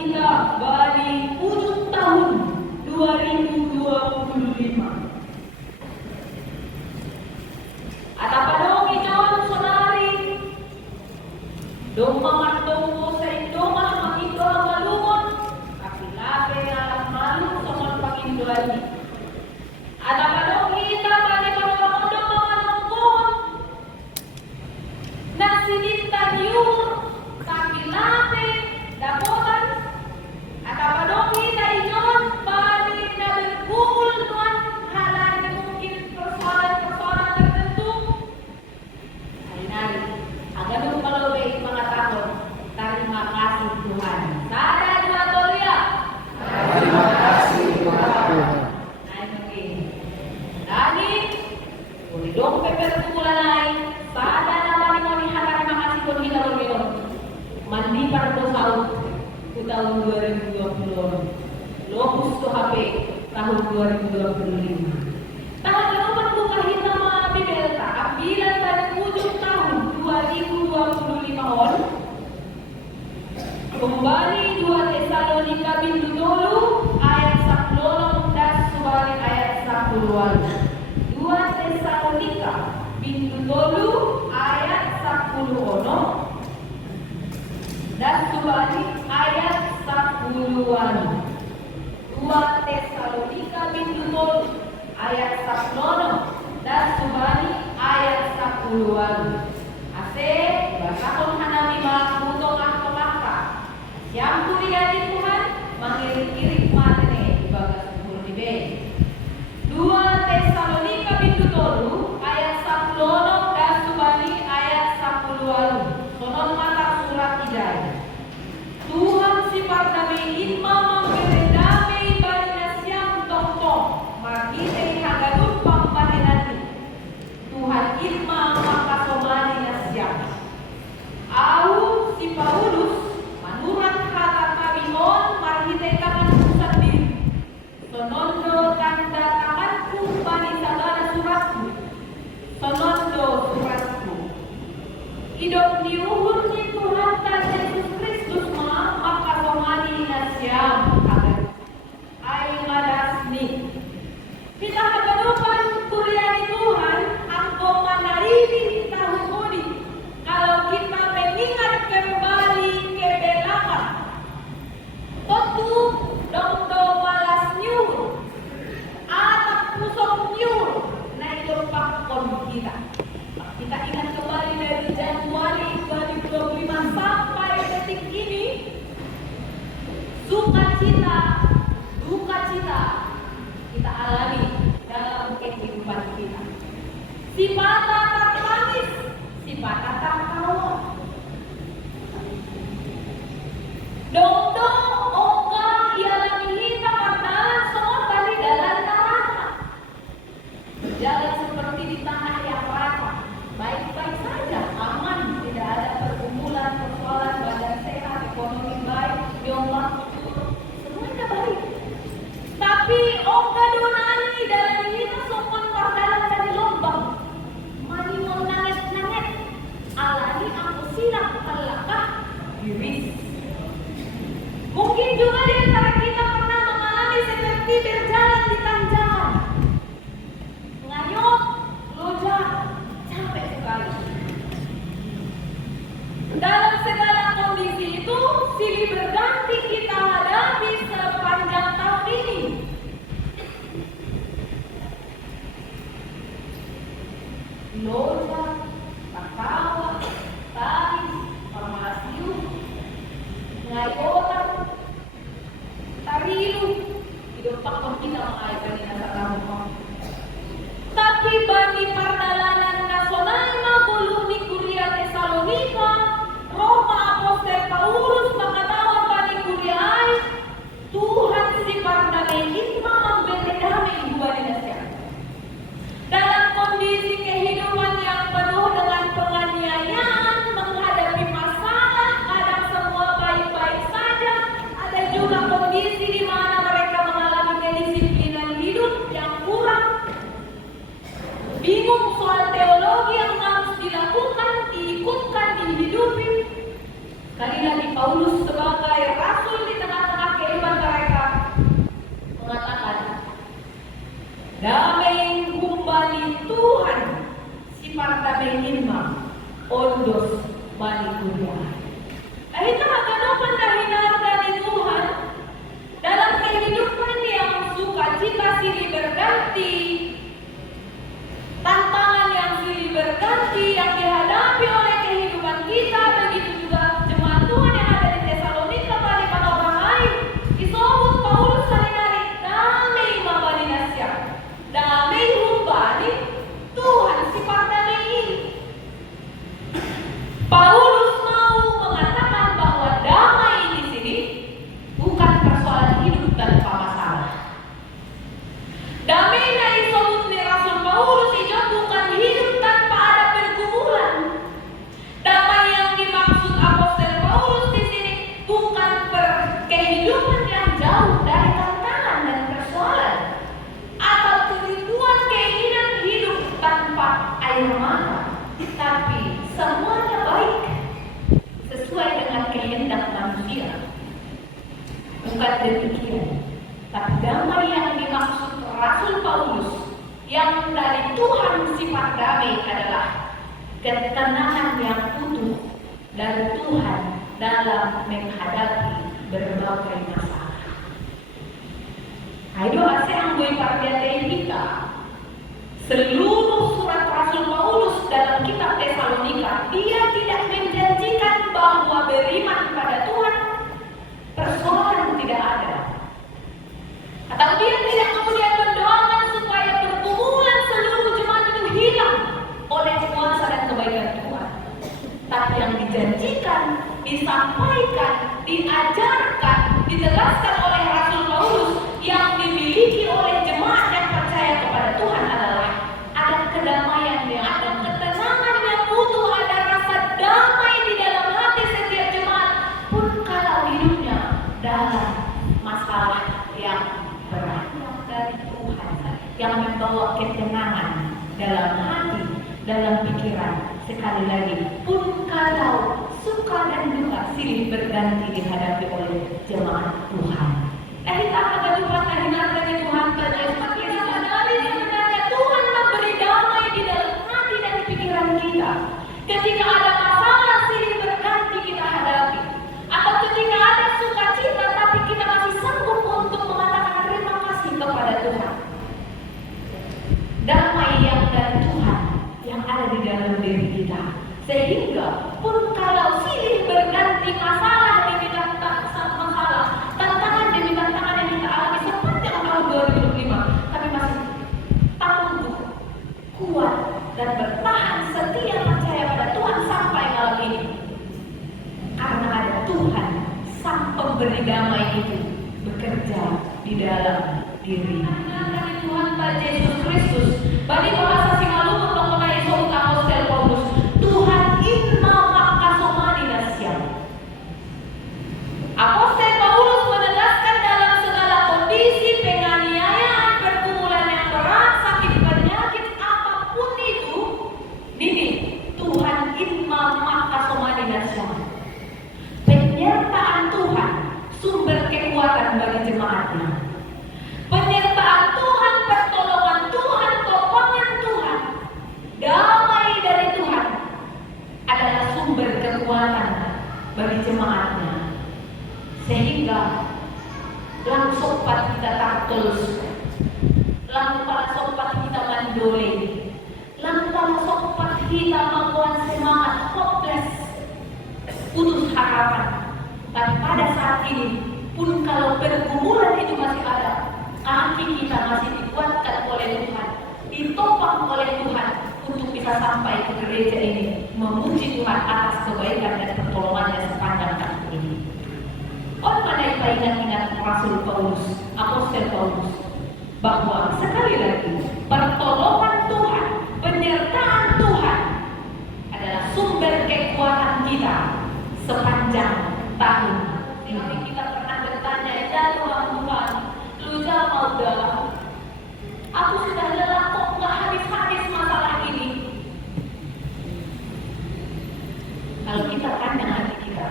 kita bagi ujung tahun 2025. At padong ijon sonari dong mamatong sa indong makito ang malungon kapilape na malung sa mga Panginoon. At padong kita bagi pangkamodong mga lungkon na sinintan yun kapilape dapotan. At padong kita ijon bagi na bergugol tuan halan mungkin persoalan tertentu. Hari-hari agar kalau baik mga tahun, terima kasih Tuhan. Sada dua tolia. Terima kasih Tuhan. Nah ini, lagi, boleh dong peper mulai. Sada naman mo ni harap terima kasih pun kita berdoa. Mandi para dosaut ke tahun 2020. Lokus to HP tahun 2025. Tahun lalu berbukahin nama Bibelta, ambilan dari ujung tahun 2025 on. Kembali 2 Tesalonika pintu dulu ayat 10 dan subali ayat 10. 2 Tesalonika pintu dulu ayat 10 ono dan subali ayat 10-an. 2 Tesalonika pintu dulu ayat 10 dan subali ayat 10-an. Ase bahasa kon hanami makutong ang pemaka. Yang kuliah di Tuhan mengiring-iring matene di bagas sepuluh di B. 2 Tesalonika pintu tolu ayat 10 dan subali ayat 10-an. Sonon mata surat hidayah. Tuhan sifat damai hikmah menggeredamai barina siang tong-tong. Magitay hagadun pambahinati. Tuhan hikmah makasomani na siya. Au si Paulus manurat kata kabihon marhitay kaman pusat diri. Sonondo tanda tanganku bani sabana suratku. Sonondo suratku. Idok diuhur ni Tuhan dan Yesus Kristus makasomani na siya. Ay madasni. Kita hadapan kuliah di Tuhan, angkau manarili di tahun ini. Kalau kita mengingat kembali ke belakang, tentu dong balas nyur, atap pusong nyur, naik pakon kita. Kita ingat kembali dari Januari 2025 sampai detik ini, sukacita, duka cita kita alami dalam kehidupan kita. Si patah tak tangis, si patah tak tawa. Dong-dong oka ialah kita pandangan semua tadi dalam neraka. Berjalan seperti di tanah yang rata, baik-baik saja, aman, tidak ada pergumulan, persoalan, badan sehat, ekonomi baik, jombang, semuanya baik. Tapi oka donani dalam kita sokon pardalan dari lombang. Mani mau nanget-nanget. Alani aku silap kalakah diris. Mungkin juga di antara kita pernah mengalami seperti berjalan di tanjakan. Ngayok, lojak, capek sekali. Dalam segala kondisi itu, silih berganti kita hadapi sepanjang tahun ini. Lojak, tertawa, tangis, permasiu, ngayotan, tarilu, hidup pakon kita mengaitkan ini nasa kamu. Tapi bagi perjalanan nasional maguluni kuliah Tesalonika, Roma Apostol Paulus mengatakan bagi kuliah Tuhan si pardamai hikmah memberi damai dua dinasya. Dalam kondisi kehidupan yang penuh dengan penganiayaan, menghadapi masalah, kadang semua baik-baik saja. manusia. Bukan demikian, tapi damai yang dimaksud Rasul Paulus yang dari Tuhan sifat damai adalah ketenangan yang utuh dari Tuhan dalam menghadapi berbagai masalah. Ayo asing gue partai kita. Seluruh surat Rasul Paulus dalam kitab Tesalonika, dia tidak menjanjikan bahwa beriman pada Tuhan persoalan tidak ada. Atau dia tidak kemudian mendoakan supaya pergumulan seluruh jemaat itu hilang oleh kuasa dan kebaikan Tuhan. Tapi yang dijanjikan, disampaikan, diajarkan, dijelaskan oleh Rasul Paulus yang dimiliki oleh jemaat yang percaya kepada Tuhan adalah ada kedamaian, ada ketenangan yang utuh, ada rasa damai di dalam hati setiap jemaat pun kalau hidupnya dalam masalah yang berat dari Tuhan, yang membawa ketenangan dalam hati, dalam pikiran. Sekali lagi, pun kalau suka dan duka silih berganti dihadapi oleh jemaat Tuhan. Kita akan berjumpa dari Tuhan saja. Seperti sadari sebenarnya Tuhan memberi damai di dalam hati dan pikiran kita. Ketika ada masalah silih berganti kita hadapi, atau ketika ada sukacita tapi kita masih sanggup untuk mengatakan terima kasih kepada Tuhan. Damai yang dari Tuhan yang ada di dalam diri kita, sehingga pun kalau silih berganti masalah demi masalah, tantangan demi tantangan yang kita alami sepanjang tahun 2025, tapi masih tangguh, kuat dan bertahan setia percaya pada Tuhan sampai malam ini, karena ada Tuhan sang pemberi damai itu bekerja di dalam diri. Tuhan pada Yesus Kristus, bagi bahasa Singalungun mengenai Saul Apostel Paulus, Tuhan inna makasomani nasyam. Apostel Paulus menegaskan dalam segala kondisi penganiayaan, pergumulan yang berat, sakit penyakit apapun itu, ini Tuhan inna makasomani nasyam. Penyertaan Tuhan sumber kekuatan bagi jemaatnya. Penyertaan Tuhan, pertolongan Tuhan, topangan Tuhan, damai dari Tuhan adalah sumber kekuatan bagi jemaatnya. Sehingga lang sopat kita tartulus, lang pala sopat kita mandole, lang pala sopat kita membuat semangat hopeless, putus harapan. Tapi pada saat ini pun kalau pergumulan itu masih ada, kaki kita masih dikuatkan oleh Tuhan, ditopang oleh Tuhan untuk bisa sampai ke gereja ini, memuji Tuhan atas kebaikan dan pertolongannya sepanjang tahun ini. Orang mana ingat-ingat Rasul Paulus, Apostel Paulus, bahwa sekali lagi pertolongan Tuhan, penyertaan Tuhan adalah sumber kekuatan kita sepanjang tahun. Jadi kita pernah bertanya, ya Tuhan, lu jawab udah, aku sudah lelah kok nggak habis-habis masalah ini. Kalau kita pandang hati kita,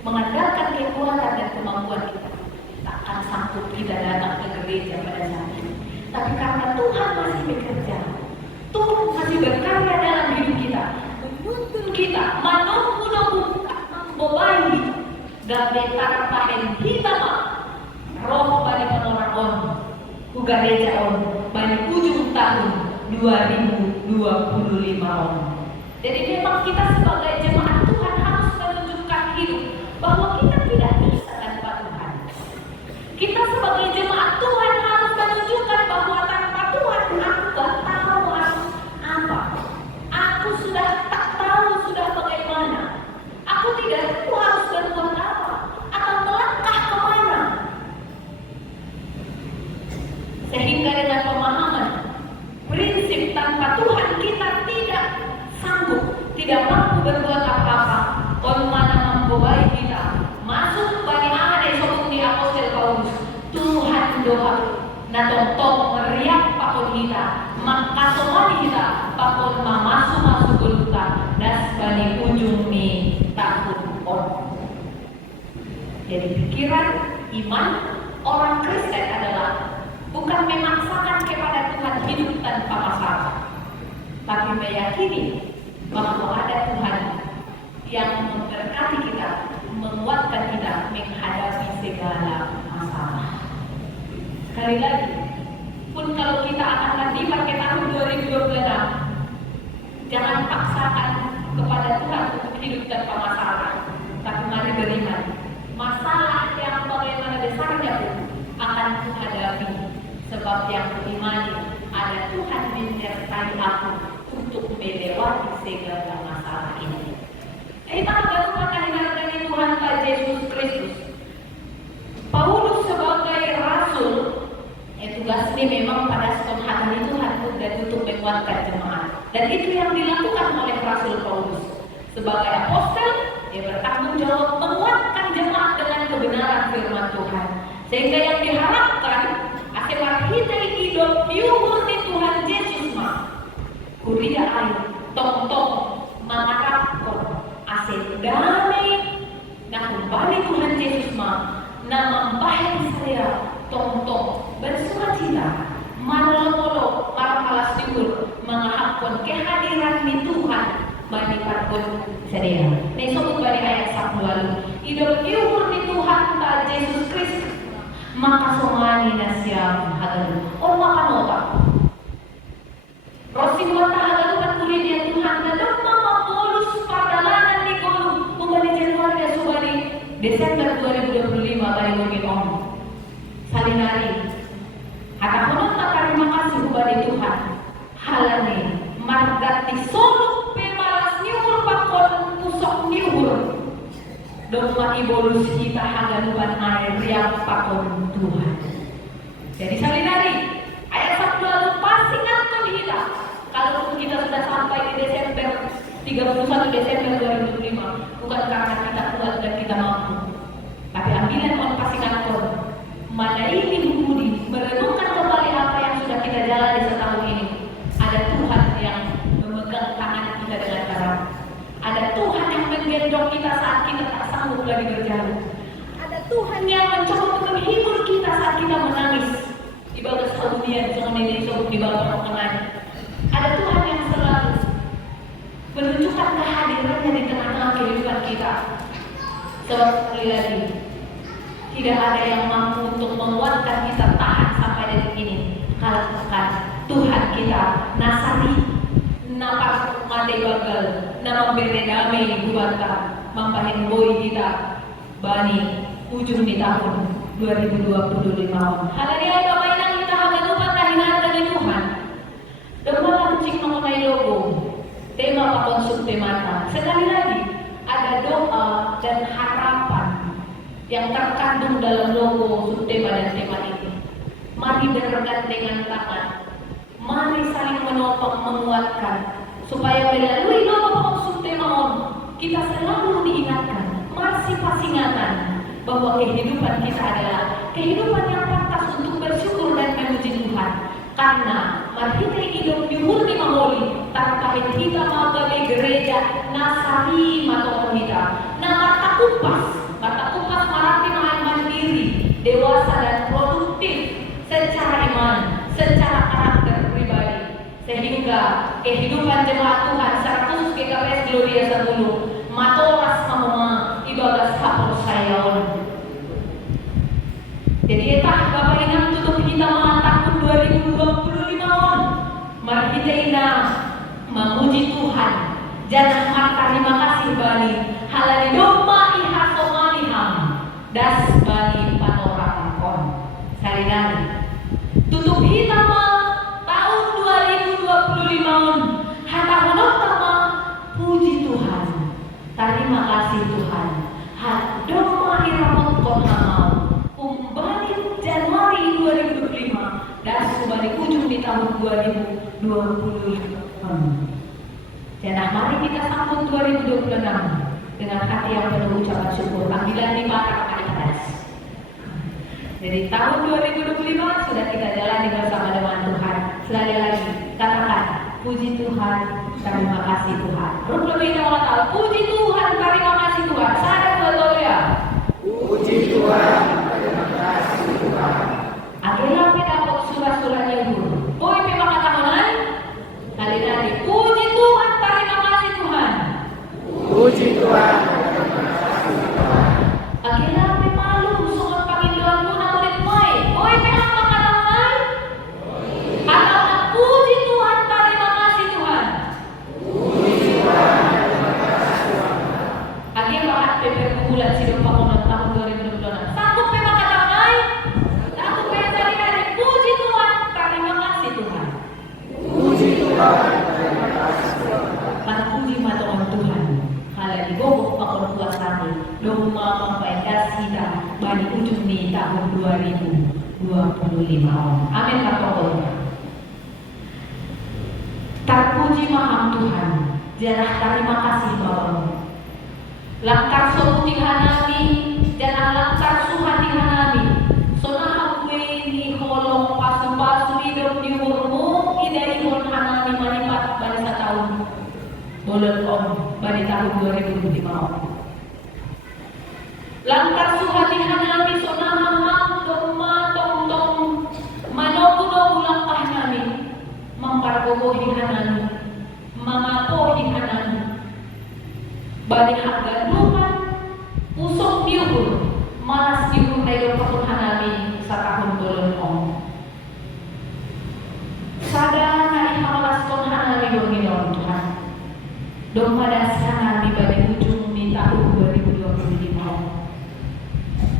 mengandalkan kekuatan dan kemampuan kita, tak akan sanggup kita datang ke gereja pada saat ini. Tapi karena Tuhan masih bekerja, Tuhan masih berkarya dalam hidup kita, menuntun kita, menunggu membobai gabe tarapahen kita roh balik orang on gereja on balik ujung tahun 2025 on. Jadi memang kita sebagai jemaat Tuhan harus menunjukkan hidup bahwa kita tidak bisa tanpa Tuhan. Kita sebagai jemaat Tuhan harus menunjukkan bahwa tanpa Tuhan aku gak tahu harus apa. Aku sudah tak tahu sudah bagaimana. Aku tidak tahu harus berbuat apa atau melangkah kemana. Sehingga dengan pemahaman prinsip tanpa Tuhan kita tidak sanggup, tidak mampu berbuat apa-apa. On mana membawa kita masuk bagi ada sebut di Apostel Paulus. Tuhan doa natong meriak pakon kita, makasomani kita pakon masuk geluta das bani ujung ni tahun on. Jadi pikiran iman orang Kristen adalah bukan memaksakan kepada Tuhan hidup tanpa masalah, tapi meyakini bahwa ada Tuhan yang memberkati kita, menguatkan kita menghadapi segala masalah. Sekali lagi, pun kalau kita akan lanjut ke tahun 2026, jangan paksakan kepada Tuhan untuk hidup tanpa masalah, tapi mari beriman. Masalah yang bagaimana besarnya pun akan kuhadapi, sebab yang kuimani ada Tuhan menyertai aku untuk melewati segala masalah ini. Kita berdoa dengan Tuhan Yesus Kristus. Paulus sebagai rasul, tugasnya memang pada suatu hari Tuhan dan untuk menguatkan jemaat. Dan itu yang dilakukan oleh Rasul Paulus. Sebagai apostel, dia bertanggung jawab menguatkan jemaat dengan kebenaran firman Tuhan. Sehingga yang diharapkan, asebar kita hidup diumur di Tuhan Yesus mah. Kuria air, tong-tong, mengharapkan asal damai, nah kembali Tuhan Yesus mah, nama baik saya, tong-tong, bersukacita, malam-malam, malam syukur, mengharapkan kehadiran di Tuhan, bagi parpun sedia. Ini sebut dari ayat 1 lalu. Hidup diumur di Tuhan ta Yesus Kristus, maka somani nasiam hagalu. Oh maka nota. Rosi mata hagalu kan kulit dia Tuhan dan mama Paulus perjalanan di kolom kembali Januari dan subali Desember 2025 balik lagi om. Salinari. Kata konon terima kasih kepada Tuhan. Halane margati solo pemalas niur pakon pusok niur. Doma ibolus kita hagaluan air yang pakon Tuhan. Jadi salinari ayat 1 lalu pasti ngantun kita. Kalau kita sudah sampai di Desember 31 Desember 2025, bukan karena kita kuat dan kita mampu, tapi ambilan on pasti ngantun. Mana ini budi merenungkan kembali apa yang sudah kita jalani setahun ini. Ada Tuhan yang memegang tangan kita dengan erat. Ada Tuhan yang menggendong kita saat kita tak sanggup lagi berjalan. Ada Tuhan yang mencoba untuk menghibur kita saat kita menangis. Di bawah saudian, jangan ini di bawah pengen. Ada Tuhan yang selalu menunjukkan kehadirannya di tengah-tengah kehidupan kita. Sebab sekali lagi, tidak ada yang mampu untuk menguatkan kita tahan sampai detik ini. Kalau bukan Tuhan kita, Nasari, napa mati bagal, nama beredame buata, mampahin boy kita, bani ujung di tahun 2025. Haleluya, Bapak Inang kita hagalupan kahinan dengan Tuhan. Domba lancik mengenai logo, tema pakonsum temata. Sekali lagi, ada doa dan harapan yang terkandung dalam logo subtema dan tema ini. Mari bergandengan tangan, mari saling menopang menguatkan, supaya melalui logo subtema kita selalu diingatkan, masih ingatan bahwa kehidupan kita adalah kehidupan yang pantas untuk bersyukur dan memuji Tuhan. Karena mari kita hidup di murni maholi, tanpa kita mengagai gereja Nasari matong kita. Nah mata kupas marati mahan mandiri, dewasa dan produktif secara iman, secara karakter pribadi, sehingga kehidupan jemaat Tuhan 100 GKPS Gloria 10 matoras mama ibadah sapor sayaon. Jadi etah Bapak Inang tutup kita tahun 2025 on. Mari kita ina memuji Tuhan. Jangan mata terima kasih bani halali domba iha somaliham das bani patorang on. Salinani tutup kita tahun 2025 on. Hata honotama puji Tuhan. Terima kasih Tuhan. Domba iramot kon hamau. Umbali Januari 2025 dan kembali ujung di tahun 2025. Dan mari kita sambut 2026 dengan hati yang penuh ucapan syukur. Panggilan di mata atas. Jadi tahun 2025 sudah kita jalani bersama dengan Tuhan. Sekali lagi katakan puji Tuhan, terima kasih Tuhan. Rukun lebih Allah tahu puji Tuhan, terima kasih Tuhan. Sadar betul ya. Puji bani ujung di tahun 2025. Amin katanya. Terpuji Maha Tuhan, janah terima kasih Bapak. Langkar sobuti hanami, janah langkar suhati hanami. Sonah kue ni holong pasu-pasu hidup di umurmu, idai hon hanami manipat bani setahun. Boleh om, bani tahun 2005. Langkar suhati hanami, sonah hamam, doma, tong-tong, manobu-nobu langkah nami. Mempargogohi hanami, mengapohi hanami. Bani harga lupa, usok diukur, malas diukur dari dokter hanami setahun bolon om. Sadar nari hamalas kon hanami dongi daun Tuhan. Dong pada hanami bani ujung di tahun 2025.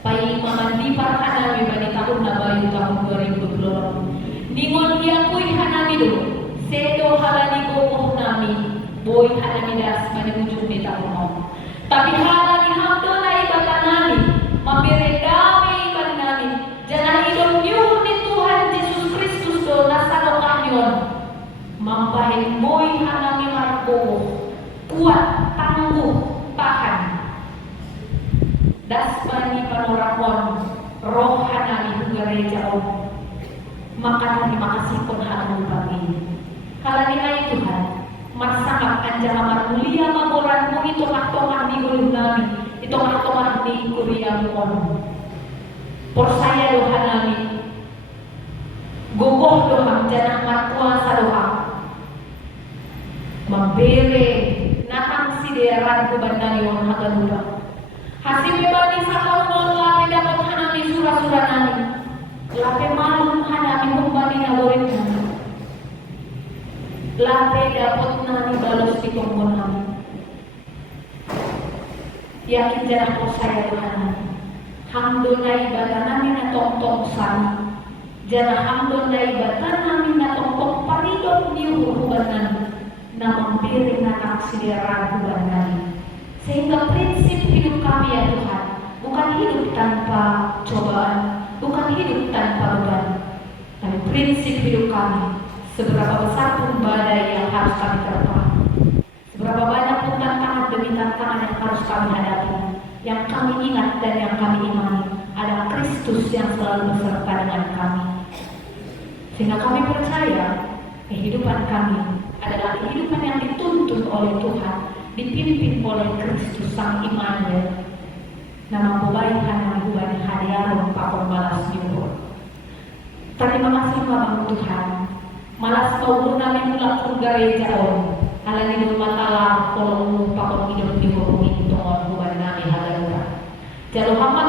Pai mamandipar hanami bani tahun nabayu tahun 2020. Ningon diakui hanami do, sedo halani gomoh nami. Boy hanami das bani ujung di tahun om. Tapi halani hamdo na ibatan nami, mampirendami ibadah nami. Jangan hidup nyuhun di Tuhan Yesus Kristus do nasado kanyon. Mampahin boy hanami marboh, kuat, tangguh, tahan. Das bani panorakon, roh hanami gereja om. Maka terima kasih pun hanami bagi. Halani hai Tuhan. Marsangat anjana marmulia magoranmu itu tongah di gulung nami, itu tongah di kuriamu on. Porsaya doha nami, gogoh doha janah markuasa doha, membere natang sideran kubandani on haganuda. Hasil bebani sakau non lape dapat hanami surah-surah nami, lape malum hanami kumbani nagorin nami. Lape dapat nani balas di kompon nami. Yakin jangan saya Tuhan. Hamdona ibadah nami na tong sani. Jangan hamdona ibadah nami na tong paridon di hubungan nami. Na mempiring na taksiran hubungan nami. Sehingga prinsip hidup kami ya Tuhan, bukan hidup tanpa cobaan, bukan hidup tanpa beban, tapi prinsip hidup kami. Seberapa besar pun badai yang harus kami terpa, seberapa banyak pun tantangan demi tantangan yang harus kami hadapi, yang kami ingat dan yang kami imani ada Kristus yang selalu beserta dengan kami. Sehingga kami percaya kehidupan kami adalah kehidupan yang dituntun oleh Tuhan, dipimpin oleh Kristus Sang Immanuel. Nama kebaikan yang hubungan hadiah pakon balas nyuhur. Terima kasih Bapak Tuhan. Malas kau nami mulak gereja on, halani dun matala kolong pakon hidup di bumi tongon hubungan nami halaluran. Jalo hamba